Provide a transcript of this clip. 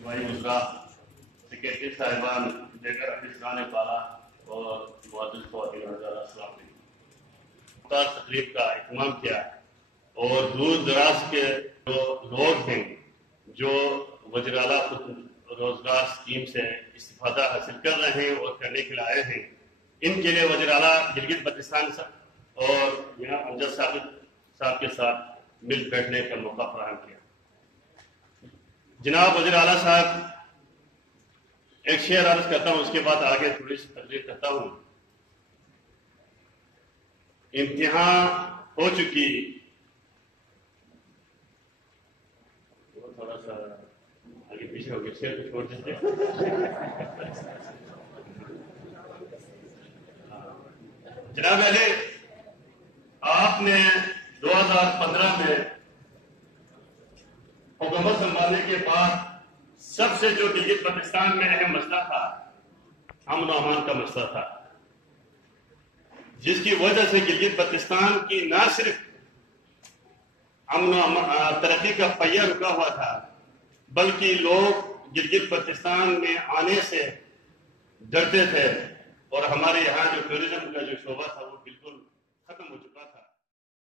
صوبائی وزراء، سیکرٹری صاحبان، دیگر افسران بالا اور معزز خواتین و حضرات، السلام علیکم۔ تقریب کا اہتمام کیا اور دور دراز کے جو لوگ ہیں جو وزیر اعلیٰ روزگار اسکیم سے استفادہ حاصل کر رہے ہیں اور کرنے کے لیے آئے ہیں، ان کے لیے وزیر اعلیٰ گلگت بلتستان اور میاں امجد صاحب کے ساتھ مل بیٹھنے کا موقع فراہم کیا۔ جناب وزیر اعلیٰ صاحب، ایک شعر عرض کرتا ہوں، اس کے بعد آگے تھوڑی سی تقریر کرتا ہوں۔ امتحان ہو چکی، تھوڑا سا آگے پیچھے ہو گیا، شعر کو چھوڑ دیجیے۔ جناب علی، آپ نے 2015 میں حکومت سنبھالنے کے بعد سب سے جو گلگت بلتستان میں اہم مسئلہ تھا، امن و امان کا مسئلہ تھا، جس کی وجہ سے گلگت بلتستان کی نہ صرف امن و ترقی کا پہیہ رکا ہوا تھا، بلکہ لوگ گلگت بلتستان میں آنے سے ڈرتے تھے، اور ہمارے یہاں جو ٹورزم کا جو شعبہ تھا وہ بالکل